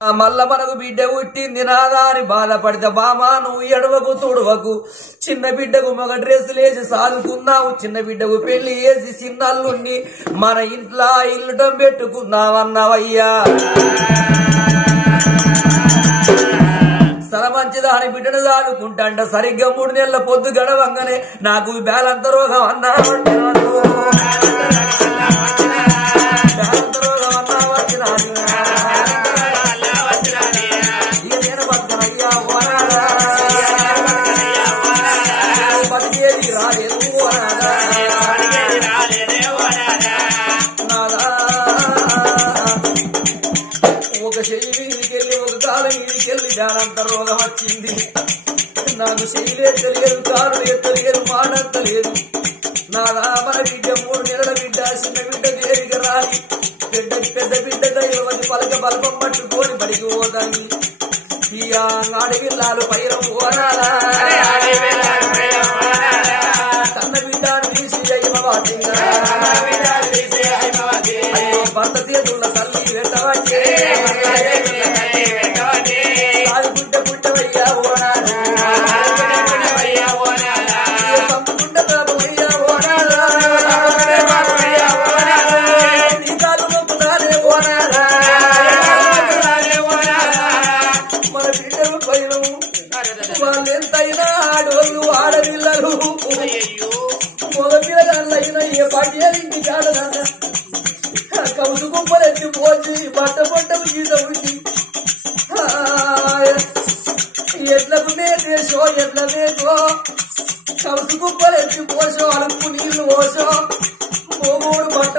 మల్ల మనకు బిడ్డ పుట్టింది నాదా అని బాధపడితే బామా నువ్వు ఎడవకు తుడవకు చిన్న బిడ్డకు మగ డ్రెస్సులు వేసి సాదుకున్నావు చిన్న బిడ్డకు పెళ్లి వేసి చిన్నల్లుండి మన ఇంట్లో ఇల్లుటం పెట్టుకున్నావన్నావయ్యా సర మంచిదాని బిడ్డను సాదుకుంటాంట సరిగ్గా 3 నెలల పొద్దు గడవంగానే నాకు బేలంత రోగం అన్నాడు ఒక చెయ్యి వీధికెళ్ళి ఒక కాలం వీధికెళ్ళి జానంత రోగం వచ్చింది నాకు చెయ్యిలే తెలియదు కాలు తెలియదు మానంత లేదు నాదా మన బిడ్డ 3 నెలల బిడ్డ చిన్న బిడ్డ దేవిగా రాని పెద్ద బిడ్డ దైవతి పలక బల్పం పట్టుకొని పడికి పోతాయి ఇక అడవిల్లాలు పైరం పోనాలా కన్న బిడ్డను తీసి అయ్యో భర్త చేతుల తల్లి వెంటబట్టే పుట్టవయ్యా ఓనాలా సంపుకుంట బాబయ్యా ఓనాలా నీ కాలు మొక్కుతానే ఓనాలా మన బిడ్డలు పైన వాళ్ళు ఎంతైనా ఆడోళ్ళు ఆడపిల్లలు మగ పిల్లగాళ్ళైనా ఏ పట్టేదింటి కాడదన్న కౌసు గుంపలెత్తి పోసి బట్ట గీత ఉంచి ఎట్లకు మేటేసో ఎట్ల మేకో కౌసు గుంపలెత్తి పోసో అలుపు నీళ్లు పోసో పోగోడు బట్ట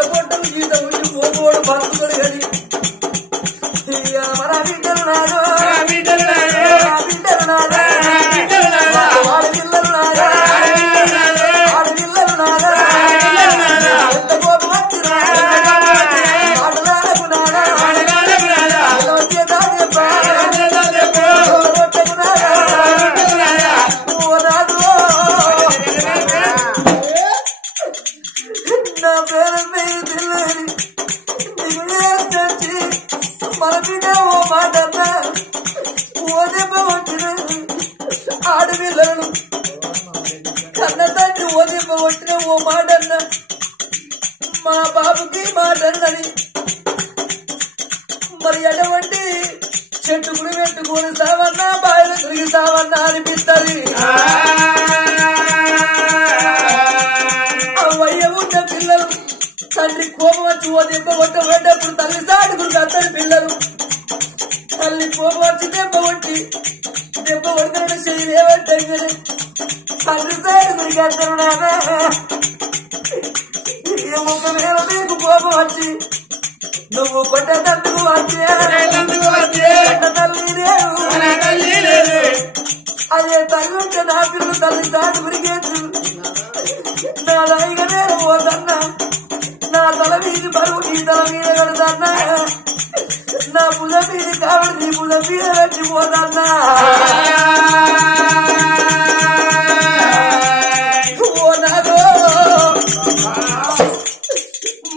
గీత ఉంచి పోగోడు బతుకుడు అని మన బిడ్డలు నాడు ఆడపిల్లలను కన్న తండ్రి ఓదింపబట్టిన ఓ మాటన్న మా బాబుకి మాటన్నది మరి ఎటువంటి చెట్టుకుని పెట్టుకుని సావన్నా బాయిలు తిరిగి సావన్నా అనిపిస్తుంది అయ్య ఉన్న పిల్లలు తండ్రి కోపం వచ్చి ఓదింపబట్టబడ్డప్పుడు తల్లి సాటుకుని అత్తని పిల్లలు తల్లి కోపం వచ్చి దెబ్బ కొడుతున్న చేయలేవంటే తండ్రి సాటుకుని అత్తను ఒకవేళ నీకు కోపం వచ్చి నువ్వు కొట్టేటందుకు వచ్చే తల్లి లేదు అదే తల్లి ఉంటే నా పిల్లలు తల్లి దాటి మురిగేచ్చు నా దైగా నేను పోతన్నా నా తల మీది బరువు నీ తల మీద కడతన్నా నా పుల మీది కావడి నీ పుల మీద పెట్టిపోతన్నా ఓ నాదో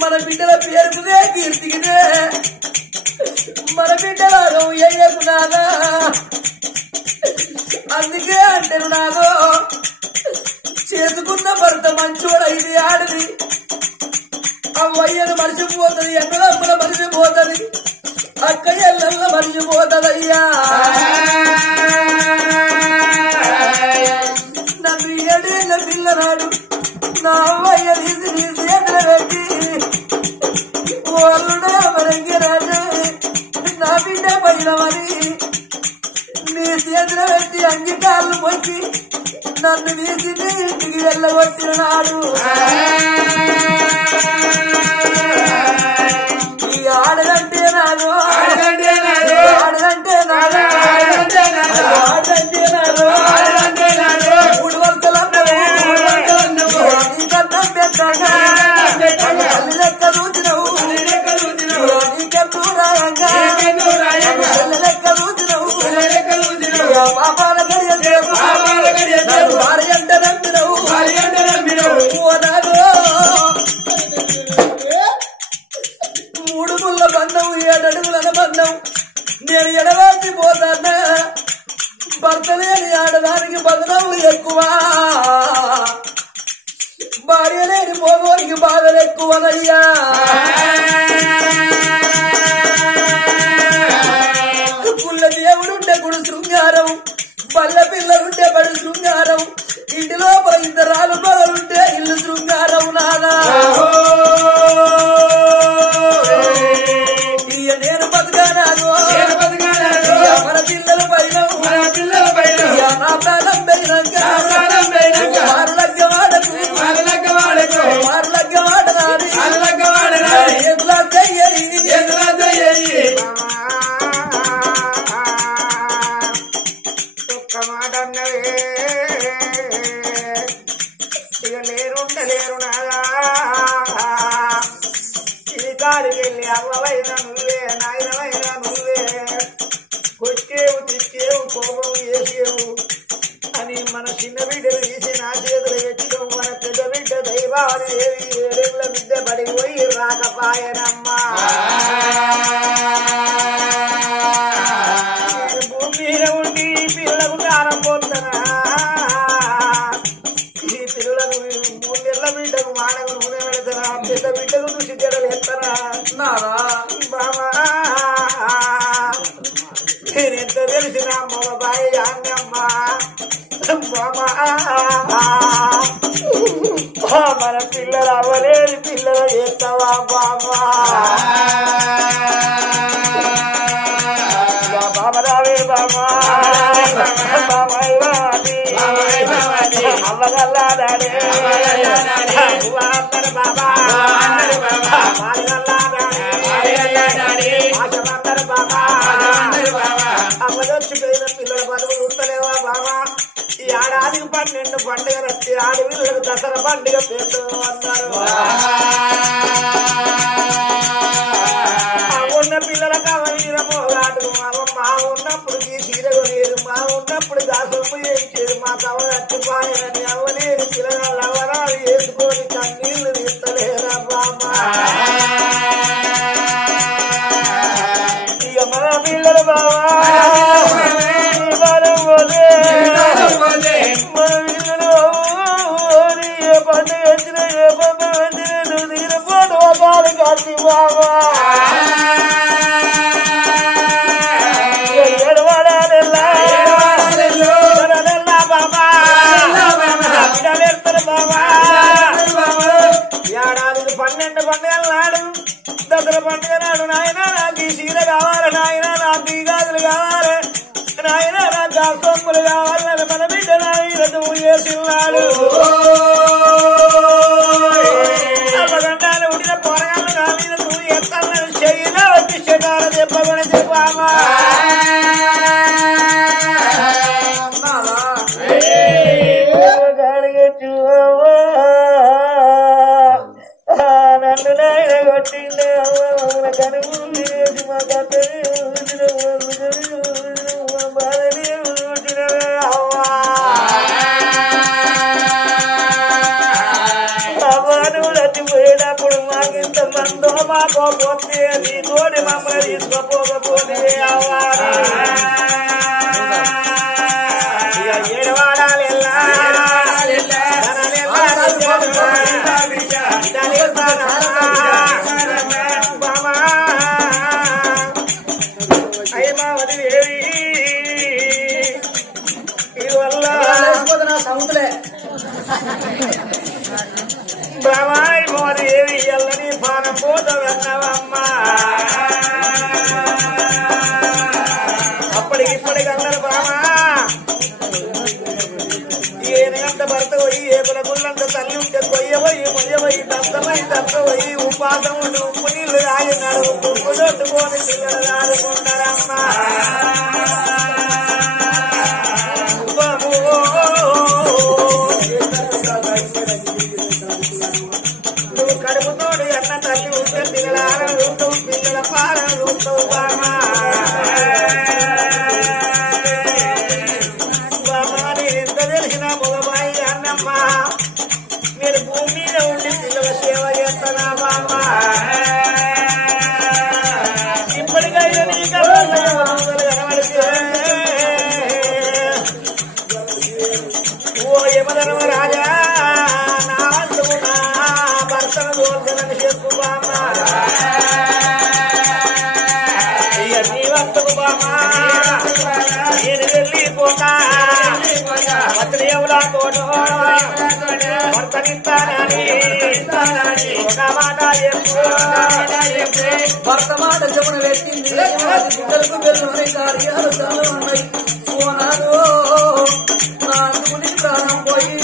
మన బిడ్డల పేరుకునే కీర్తికినే మన బిడ్డలాగం ఏయకు నాదా అందుకే అంటారు నాదో చేసుకున్న భర్త మంచోడ ఇది ఆడది అవ్వయ్యను మరిచిపోతుంది ఎన్నదమ్మల మరిచిపోతుంది అక్క ఎల్లల్ల మరిచిపోతుందయ్యా నన్ను 7 ఏళ్ల పిల్లనాడు నా అవ్వయ్య తీసి నీ చేతులు పెట్టి వాళ్ళుడా మరంగి రాజే నా బిడ్డ పడినవని నీ చేతులు పెట్టి అంగికాళ్ళు మొక్కి నన్ను తీసి నీ ఇంటికి వెళ్ళగొట్టిన నాడు ఈ ఆడదంటే నాడు ఆడదంటే నాడు 3 వరుసలందరూ నీ కన్నం పెట్టగా తల్లి లెక్క చూసినవు నీకెందు రాయంగా లెక్క చూసినవు పాపాల గడియ భార్య అంటే నమ్మినవు నాడు ఎడవాసి పోతానా భర్త లేని ఆడదానికి బదనములు ఎక్కువ భార్య లేని పోగోరికి బాధలు ఎక్కువనయ్యా పుల్ల దేవుడుంటే గుడి శృంగారం బల్ల పిల్లలుంటే బడి శృంగారం ఇంటి లోపల ఇద్దరాలు పగలుంటే ఇల్లు శృంగారం నాదా నేను బతకానాను మన పిల్లలు పైన నా ప్రాణం పోయినాక ఒక్క మాట అన్నవే ఇక లేరుండలేరు నాదా ఇది కాడికి వెళ్ళి అవ్వవైనా నువ్వే నాయనమైనా నువ్వే కొట్టేవు తిట్టేవు కోపం వేసేవు అని మన చిన్న బిడ్డలు తీసి నా చేతులు పెట్టడం మన పెద్ద బిడ్డ దైవాలు ఏవి ఏడేళ్ళ బిడ్డ పడిపోయి రాకపాయనమ్మా భూమి మీద ఉండి పిల్లలకు దానం పోతున్నా ఈ పిల్లలకు 3 నెలల బిడ్డకు మానకు నూనె పెడతారా పెద్ద బిడ్డకు దృష్టి జడలు ఎత్తరా నాదా బాబా నేనెంత తెలిసిన మగ బాయి అన్నమ్మా బాబా మన పిల్లలు అవ్వలేని పిల్లలు చేస్తావా బాబా బాబా రావే బాబా బాబాయ్ బాబీ అవ్వగల్లాడే అందరు బాబా మాయగల్లాడే ఆశమందరు బాబా అమ్మదొచ్చిపోయిన పిల్లల బతుకులు ఉంటలేవా బాబా ఈ ఏడాదికి 12 పండుగలు వచ్చి ఆడపిల్లలకు దసరా పండుగ పేరు అన్నారు ఉన్న పిల్లలకు అవీర పోగాడు మా ఉన్నప్పుడు ఈ చీరలు లేదు మా ఉన్నప్పుడు దాసము చేయించేది మా తవ చచ్చిపోయాని అవ్వలేని పిల్లలు అవరాలు వేసుకొని కన్నీళ్లు తీస్తలేరా బామా ఇక మన పిల్లలు బావా ఏడాదికి 12 పండుగలు నాడు దసరా పండుగ నాడు నాయన నాకు ఈ చీర కావాలి నాయన నాకు ఈ గాజులు కావాలి నాయన నాకు ఆ సొమ్ములు కావాలని మన బిడ్డ నా మీద నువ్వు చేసిన్నాడు అమ్మగండాలు ఉడిన పొరగాళ్ళు నా మీద నువ్వు ఎత్తాలని చెయ్యినా వచ్చి చెడాల దెబ్బకొని చెప్పామా నన్ను నాయన కొట్టిండే అవ్వ కనుగు మా కథ బాధని పుట్టినవే అవ్వా నువ్వు చచ్చిపోయేటప్పుడు మాకింత మందో మాకో పోతే నీ తోటి మమ్మల్ని తీసుకోపోకపోతే అవ్వా ఏడవాడాలి అయిమావతి దేవి ఇవల్ల సముద్రే బ్రహ్మాయి మోదేవి ఎల్లని పానం పోత వెన్నవమ్మా అప్పటికిప్పటికి అందరు బామా ఏనంత భర్త పోయి ఏకుల గుళ్ళంత తల్లి ఉంటే కొయ్యబోయి మొయ్యబోయి దత్తమై దత్తపోయి ఉపాసం ఉండి ఉప్పు నీళ్లు తాగినాడు ఉప్పు దొట్టుకొని పిల్లలు ఆడుకుంటారమ్మా నువ్వు కడుపుతోడు ఎన్న తల్లి ఉంటే పిల్లల ఆడవుతావు పిల్లల పాడవుతావు బామా బామా నేను ఎంత తెలిసిన మగబాయి అన్నమ్మా నేను భూమి మీద ఉండి పిల్లల సేవ చేస్తానా బామా ఇప్పటికైనా నీకు రక్తకు బామా నేను వెళ్ళిపోతా వజ్రేవులతోటో భర్తనిస్తానని ఒక మాట చెప్పు భర్త మాట చెవున పెట్టింది బిడ్డలకు వెళ్ళని కార్యాలు చాలా ఉన్నాయి ఓనాడు నాకు నీ ప్రాణం పోయి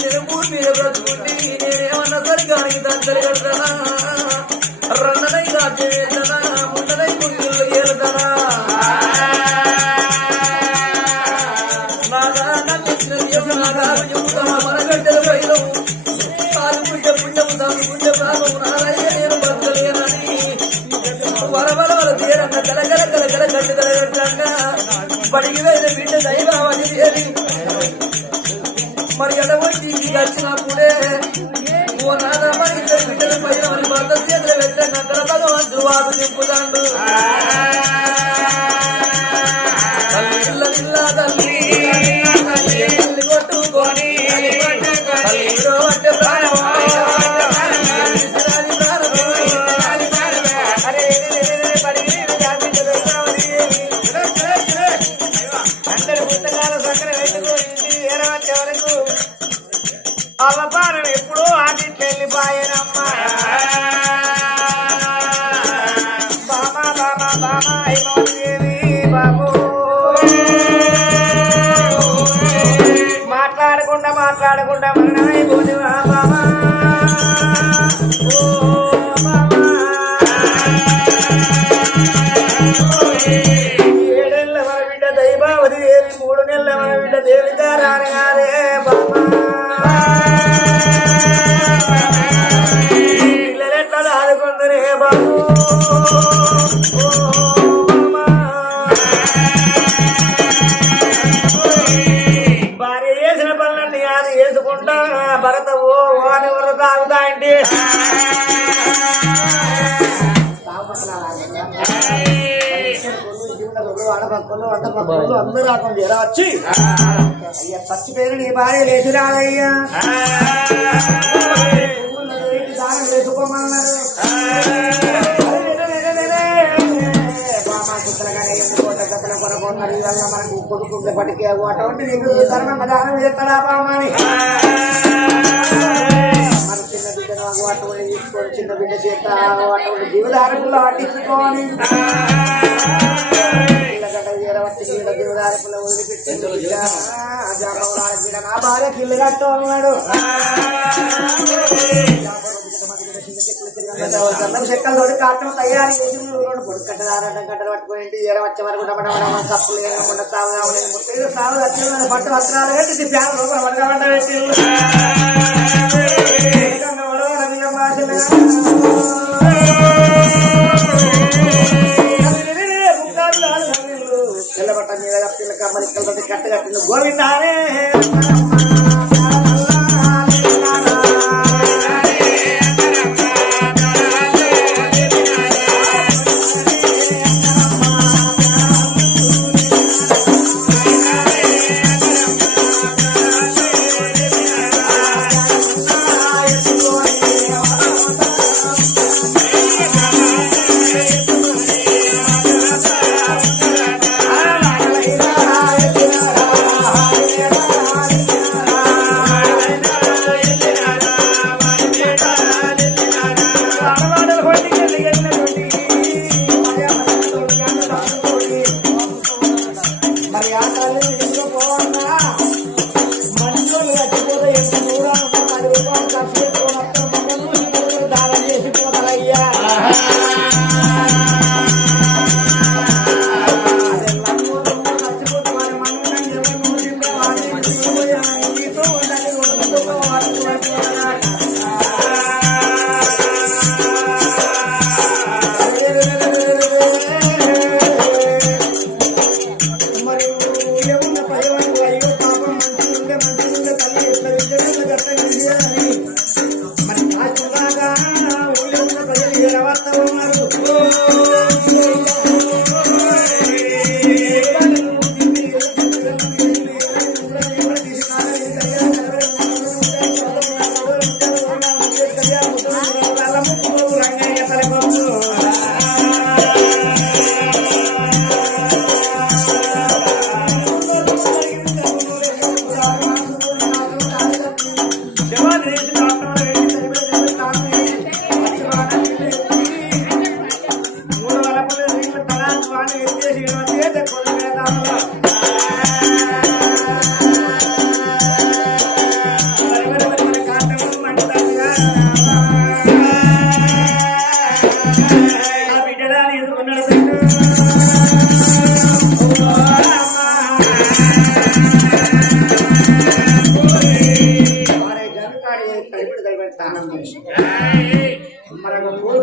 నేను భూమి మీద బ్రతుకుండి నేనేమన్నా సరిగానికి దగ్గర వెళ్తానా రన్ననై రాజ్యం వెళ్తానా ముందనై ముందులు వెళ్తానా నాగా నాకు ఇచ్చిన నాగాలు చెబుతామా మన గడ్డలు రైలం కాలు పుణ్యము తాను పుణ్య ప్రాణం నారాయణ నేను బ్రతకలేనని వరవరవల తీరంగా కలగల కలగల గడ్డు కలగట్టంగా బడికి వెళ్ళిన బిడ్డ దైవావని దేవి మరి ఎడవచ్చి వచ్చినప్పుడే ఓ నాన్న మరి ఇద్దరు బిడ్డల పైన మరి భర్త చేతులు పెట్టండి అక్కడ భగవంతుడు వాడు నింపుతాడు తల్లి తల్లి తల్లి కొట్టుకొని అంటే ప్రాణం అందరి పుస్తకాలు సక్కర పెట్టుకో ఇంటికి ఏరవచ్చే వరకు అవపానం ఎప్పుడూ ఆదికి వెళ్ళిపోయానమ్మా బామా బామా బామా అయిపోయేవి బాబు మాట్లాడకుండా మన అయిపోయివా బామా ఏడేళ్ళ మన బిడ్డ దైవావతి దేవి 3 నెలల మన బిడ్డ దేవిగా రానగానే బామా పిల్లలెట్లా ఆడుకుందరే బాబు భార్య చేసిన పనులన్నీ అది వేసుకుంటా భరత ఓ అని ఎవరు తాగుతా అంటే అందరూ రాకుండా ఎలా వచ్చి అయ్యా చచ్చిపోయిన నీ భార్య లేచి రాదయ్యా దానం వేసుకోమన్నారు మనకు కొడుకుంటే పట్టుకే అటువంటి నీకు ధర్మంగా దానం చేస్తాడా బామని మన చిన్న బిడ్డను అటువంటి తీసుకొని చిన్న బిడ్డ చేత అటువంటి జీవధారకుల్లో పట్టించుకోని జీవధారకుల్లో వదిలిపెట్టి నా భార్య కిల్లు కట్టున్నాడు చెక్కలు తోటి కాటం తయారు చేసి 2 పొడి కట్టదారం కట్టలు పట్టుకోండి వచ్చే వరకు తప్పులు లేకుండా సాగు వచ్చిన పట్టు వస్త్రాలు పెట్టి ఫ్యాన్ లోపల పడకబడ్డ పెట్టి తెల్లబట్ట మీద పిల్ల కమ్మలిక్కలతో కట్ట కట్టిన గోవిందానే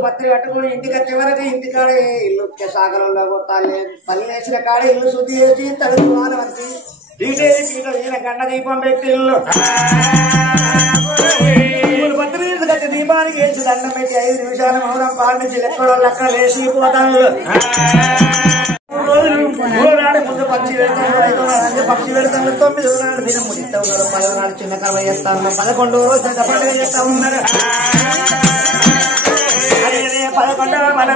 పత్రి కట్టుకుని ఇంటికి వచ్చే వరకు ఇంటికాడ ఇల్లు సాగరంలో కొట్టాలి పల్లె వేసిన కాడ ఇల్లు శుద్ధి చేసి తడుపు వచ్చి ఈయన గంట దీపం పెట్టి ఇల్లు పత్రి వచ్చి దీపానికి వేసి దండం పెట్టి 5 నిమిషాలు మౌనం పాటించి ఎక్కడో లెక్క లేచిపోతాను. నాడు ముందు పక్షి పెడతాను 5వ నాడు పక్షి పెడతాను 9వ నాడు దినం ముడిస్తా ఉన్నారు 10వ నాడు చిన్న కర్మ చేస్తా ఉన్నారు 11వ రోజు పండుగ చేస్తా ఉన్నారు 11వ మన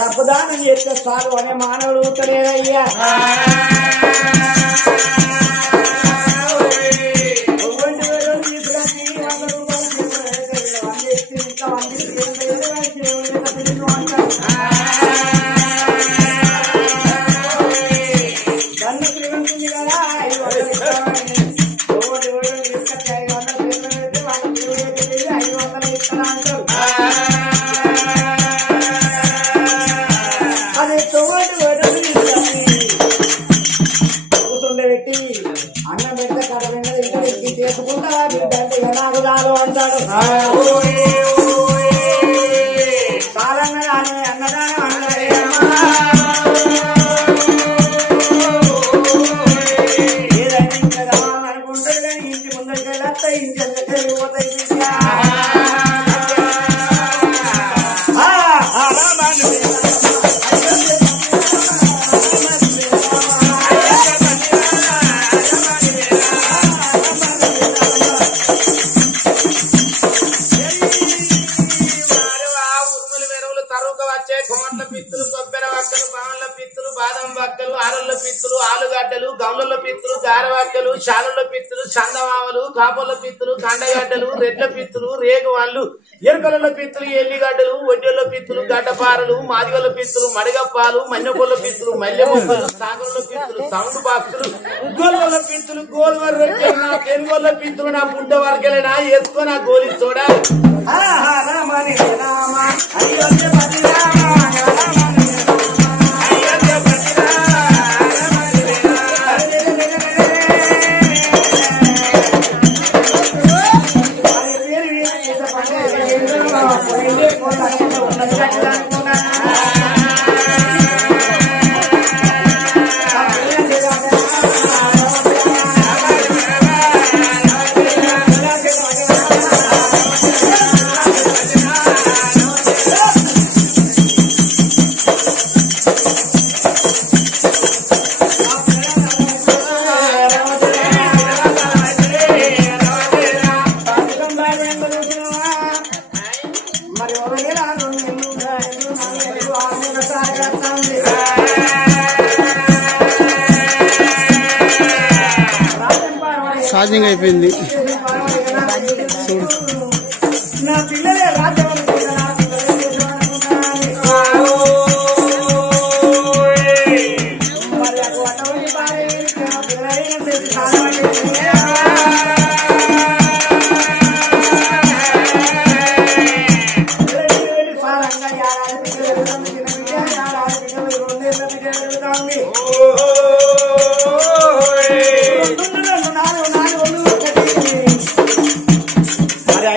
డబ్బుదానం చేస్తే చాలు అనే మానవుడు ఊతలేదయ్యా. అన్నం పెట్ట కడ ఇంటికి చేసుకుంటా నాకు చాలు అంటాడు. కాలంగా అన్నదానం ఏదైనా ఇంకా కావాలనుకుంటాడు కానీ ఇంటి ముందరికి వెళ్ళొస్తా ఇంటి అందరికి వెళ్ళిపోతాయి. ఆలుగడ్డలు గౌల పిత్తులు గారవాక్కలు శాలల పిత్తులు చందమామలు కాపుల పిత్తులు కండగడ్డలు రెడ్ల పిత్తులు రేగువాళ్ళు ఎరుకల పిత్తులు ఎల్లిగడ్డలు ఒడ్డెల పిత్తులు గడ్డపారలు మాదిగల పిత్తులు మడిగప్పాలు మన్నెపొల్ల పిత్తులు మల్లె మొక్కలు సాగరుల పిత్తులు సౌండ్ బాక్సులు గోల్వల పిత్తులు గోల్వర్ రొట్టెలు నా పెనుగోళ్ళ పిత్తులు నా బుడ్డ వరకెళ్ళినా వేసుకో నా గోలి చూడ ఛార్జింగ్ అయిపోయింది. నా పిల్లలే రాజ్యం మరి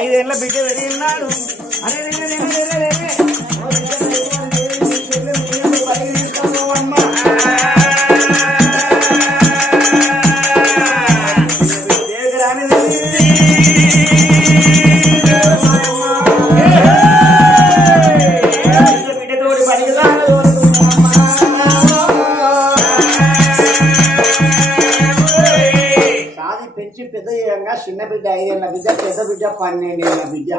పెంచి పెద్ద చేయంగా చిన్న బిడ్డ 5 ఏళ్ళ బిడ్డ పెద్ద బిడ్డ 12 ఏళ్ళ బిడ్డ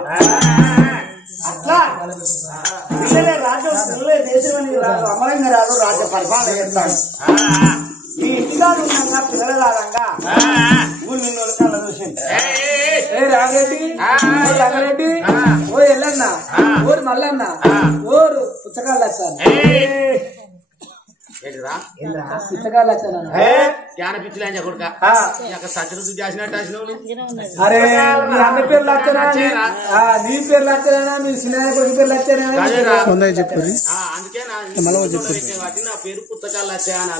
అట్లా పిల్లలే రాజ్యం పిల్లలే దేశం అని రాదు అమరంగా రాదు రాజ్య పరిపాలన చేస్తాడు ఈ ఇంటికాడు ఉన్నాగా పిల్లల రాదంగా ఊళ్ళు కళ్ళ చూసింది రామరెడ్డి రంగారెడ్డి ఓ ఎల్లన్న ఓరు మల్లన్న ఓరు పుస్తకాలు వచ్చాను పుస్తకాలు వచ్చాను జ్ఞాన పిచ్చులు అని కొడుక సచరుసు చేసినట్టు అరే మీ అన్న పేర్లు వచ్చానా నీ పేర్లు వచ్చానా మీ సినిమా కొడుకు పేర్లు వచ్చానా అందుకే నా పేరు పుస్తకాలు వచ్చాయని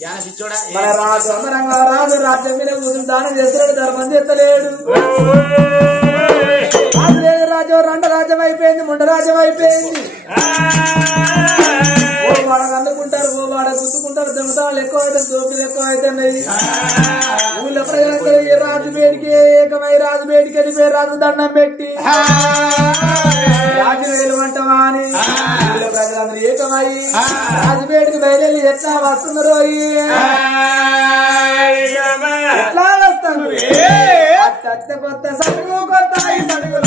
జ్ఞాన పిచ్చోడా రాజు అమరంగా రాజు రాజ్యం మీద కూర్చుని దానం చేస్తున్నాడు ధర్మం చేస్తలేడు రాజు రెండు రాజ్యం అయిపోయింది ముండ రాజ్యం అయిపోయింది ఓ వాడ అందుకుంటారు ఓ వాడ గుర్తుకుంటారు దొంగతాలు ఎక్కువ అయితే దోపిలు ఎక్కువ అవుతున్నాయి ఊళ్ళో ప్రజలందరూ రాజు వేడికి ఏకమై రాజు వేడికి అని పేరు రాజు దండం పెట్టి రాజు వేలు అంటవా అని ఊళ్ళో ప్రజలందరూ ఏకమై రాజు వేడికి బయలుదేరి ఎట్లా వస్తున్నారు ఎట్లా వస్తారు కొత్త కొత్త సడుగు కొత్త సడుగులు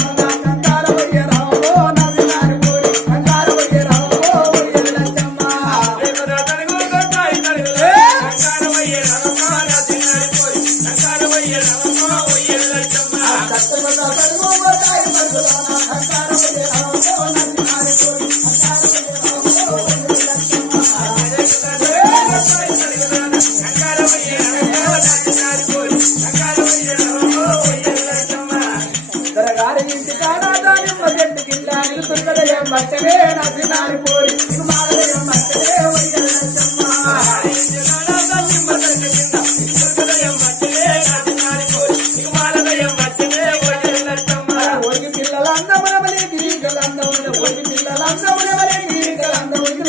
బట్టలే నచ్చినారి పోరి ఒడి పిల్లలందమునవలే గిరికలందమున ఒడి పిల్లలందమునవలే గిరికలందమున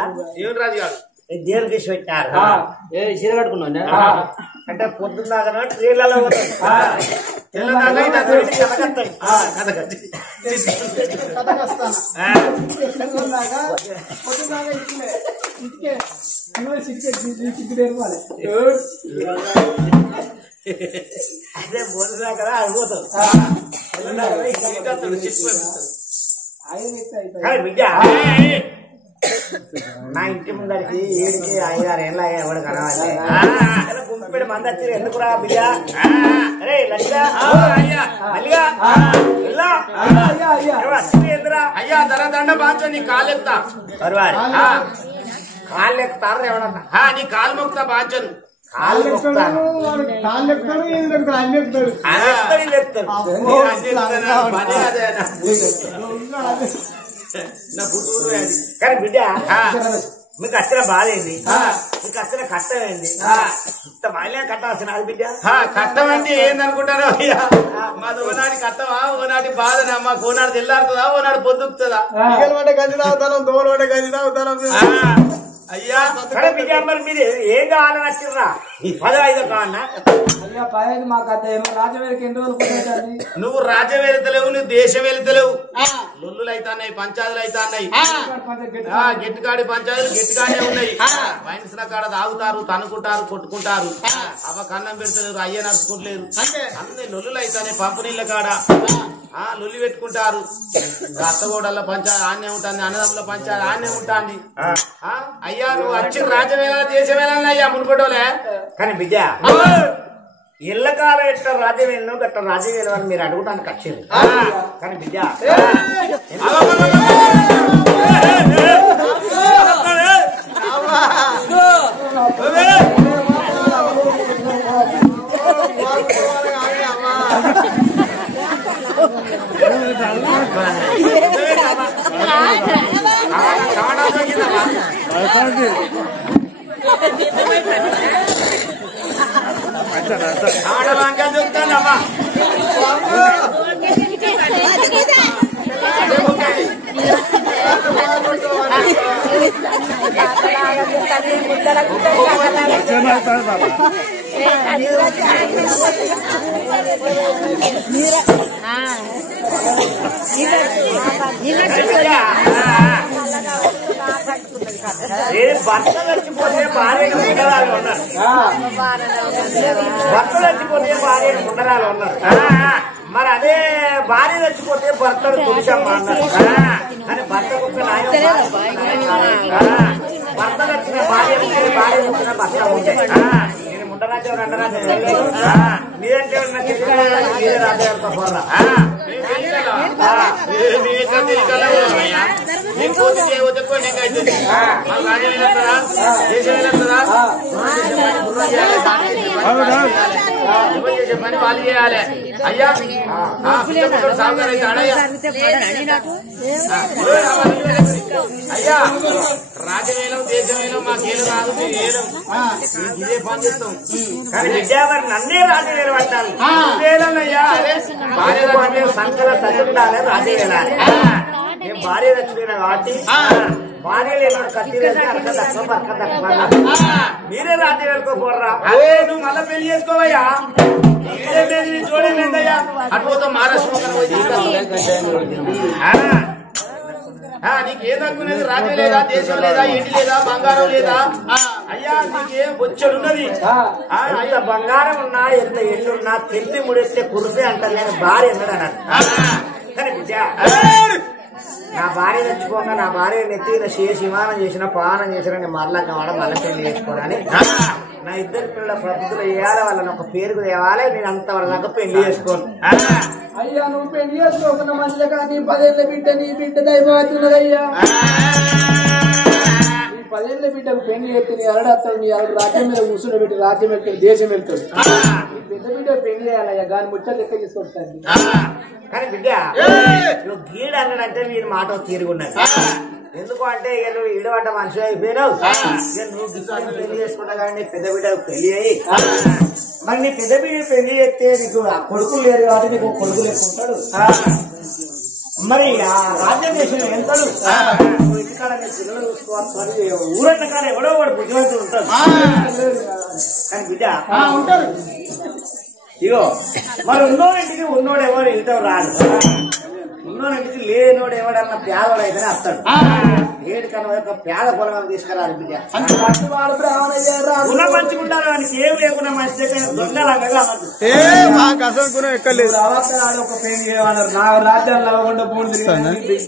అందమే దేవుడికి పెట్టారు చీర కట్టుకున్నా అంటే పొద్దున్నాక ట్రైన్లలో అదే పోతున్నా కదా అయిపోతాడు బిడ్డ నా ఇంటి ముందరికి 7-6 ఏళ్ళ ఎవడు కనవాలి గుంపెడు మంది వచ్చారు ఎందుకురా బిడ్డ అరే లలిగా అయ్యా ధర దండ బాచో నీ కాలెత్తా కాళ్ళు ఎక్కుతారు ఎవడన్నా నీ కాలు మొక్తా బాచోను కానీ బిడ్డ మీకు వచ్చిన బాధ ఏంది, మీకు వచ్చిన కష్టం ఏంది, ఇంత బాగా కట్టాల్సిన అది బిడ్డ. కట్టం అంటే ఏందనుకుంటారు అయ్యా? మాది ఓనాటి కట్టమా, ఓనాటి బాధనా? మాకు ఓనాడు తెల్లారుతుందా, ఓనాడు పొద్దుకుతుందా? గది తాగుతాను, దోలు గది తాగుతాను. అయ్యా సరే బిడ్డ, మరి మీరు ఏం కావాలని వచ్చిర్రా? ఈ 15 కావన్నా? అయ్యా 15 మాకు అద్ద రాజవేరికి ఎన్ని రోజులు పోతుంది? నువ్వు రాజ్యం వెళ్తలేవు, నువ్వు దేశం వెళ్తలేవు. లొల్లులు అయితాన్నాయి, పంచాయతీలు అయితాన్నాయి, గట్టికాడి పంచాయతీలు గట్టిగానే ఉన్నాయి. వైన్స్ కాడ తాగుతారు, తనుకుంటారు, కొట్టుకుంటారు. అవ కన్నం పెడతలేరు, అయ్య నడుచుకుంటలేరు. అన్ని లొల్లులు అయితాయి. పంపు నీళ్ళ కాడ లొల్లి పెట్టుకుంటారు. అత్తగోడల్లో పంచాయతీ ఆన్నే ఉంటుంది, అన్నదమ్ముల పంచాయతీ ఆన్నే ఉంటుంది. అయ్యా నువ్వు వచ్చిన రాజ్యమేళ దేశమేళ అయ్యా మునుపటోలే. కానీ బిడ్డ, ఇళ్ళకాల ఎట్లా రాజ్యం వెళ్ళను గట్ట రాజ్యం వెళ్ళని మీరు అడుగుతానికి వచ్చింది. కానీ బిడ్డ, ఆడవాంగా చెప్తానమ్మా. భర్త చచ్చిపోతే భార్యను ఉండరాలు ఉన్నారు, భర్త చచ్చిపోతే భార్యను ఉండరాలు ఉన్నారు. మరి అదే భార్య చచ్చిపోతే భర్తను తుడిచమ్మ అన్నారు. కానీ భర్తకు ఒక భర్త వచ్చిన భార్య ఉంటే, భార్య వచ్చిన భర్త ఉంటే నేను ముండరాజ్యం రండరాజ్యం మీరంటే మీరే రాజగారితో పోరా. పని వాళ్ళు చేయాలి. అయ్యా సాగుతారు అయితే అడయ్యా. అయ్యా రాజవేలం దేశవేలం మాకేలు రాదు, ఏలం ఇదే పని చేస్తాం. కానీ విద్యావారు నన్నే రాజవేలు అంటారు. అయ్యా భార్య సంఖ్యల తగ్గుండాలి, రాజే వెళ్ళాలి. నేను భార్య చచ్చిపోయినా కాబట్టి భార్య లేదు కత్తి అర్క తక్కువ పక్క తక్కువ మీరే రాజే వెళ్ళుకోపోర్రా. అదే నువ్వు మళ్ళా పెళ్లి చేసుకోవయ్యా. చూడలేదయ్యా అటు మహారాష్ట్ర నీకేం అనుకునేది? రాజ్యం లేదా, దేశం లేదా, ఇంటి లేదా, బంగారం లేదా? అయ్యా నీకేం వచ్చేడున్నది. ఎంత బంగారం ఉన్నా, ఎంత ఎల్లున్నా తెంపి ముడేస్తే కురిసే అంటారు. నేను భార్య ఎన్నడు అన్నాడు. కానీ బిడ్డ, నా భార్య చచ్చిపోగా నా భార్య నెత్తిన విమానం చేసిన పానం చేసిన నేను మరలా కావాల మళ్ళీ పెళ్లి చేసుకోవాలని నా ఇద్దరు పిల్లల ప్రభుత్వం వేయాలి, వాళ్ళని ఒక పేరుకు తేవాలి. నేను అంతవరకు పెళ్లి చేసుకోను. అయ్యా నువ్వు పెళ్లి చేసుకోకుండా మంచిగా నీ 10 ఏళ్ల బిడ్డ, నీ బిడ్డ దైవం అవుతున్నదయ్యా. నీ 10 ఏళ్ల బిడ్డకు పెళ్లి చేస్తే నీ అరడత్తాడు, నీ అరడు రాజ్యం మీద కూర్చుని పెట్టి రాజ్యం వెళ్తాడు, దేశం వెళ్తాడు. నీ పెద్ద బిడ్డ పెళ్లి చేయాలయ్యా, కానీ ముచ్చట లెక్క తీసుకొస్తాను. కానీ బిడ్డ, నువ్వు గీడు అన్నాడంటే నేను మాట తీరుగున్నది. ఎందుకు అంటే ఇక నువ్వు ఈడవంట మనిషి అయిపోయినావు. ఇక నువ్వు పెళ్లి చేసుకుంటా కానీ పెద్ద బిడ్డకు పెళ్లి అయ్యి మరి నీ పెద్ద బిడ్డ పెళ్లి చేస్తే నీకు కొడుకులు లేరు కాబట్టి నీకు కొడుకులు ఎక్కుంటాడు. మరి ఆ రాజ్యం చేసిన వెళ్తాడు. నువ్వు ఇంటికాడ నీ పిల్లలు చూసుకోవాలి. ఊరన్న కాడ ఎవడో వాడు బుద్ధివంతులు ఉంటాడు. కానీ బిడ్డ ఉంటాడు. ఇగో మరి ఉన్నోడింటికి ఉన్నోడు ఎవరు ఇంట్లో రాడు. ఉన్నోడింటికి లేనోడు ఎవడన్నా పేదవాడు అయితేనే వస్తాడు. ఏడు కన్నా పేద పొలం తీసుకురాలి బిడ్డ. గుణ మంచుకుంటారు, వానికి ఏం లేకుండా మంచి దొంగలంగా మాకు అసలు గుణం ఎక్కలేదు. ఒక పెళ్లి చేయమన్నారు, నా రాజ్యాలు పోండి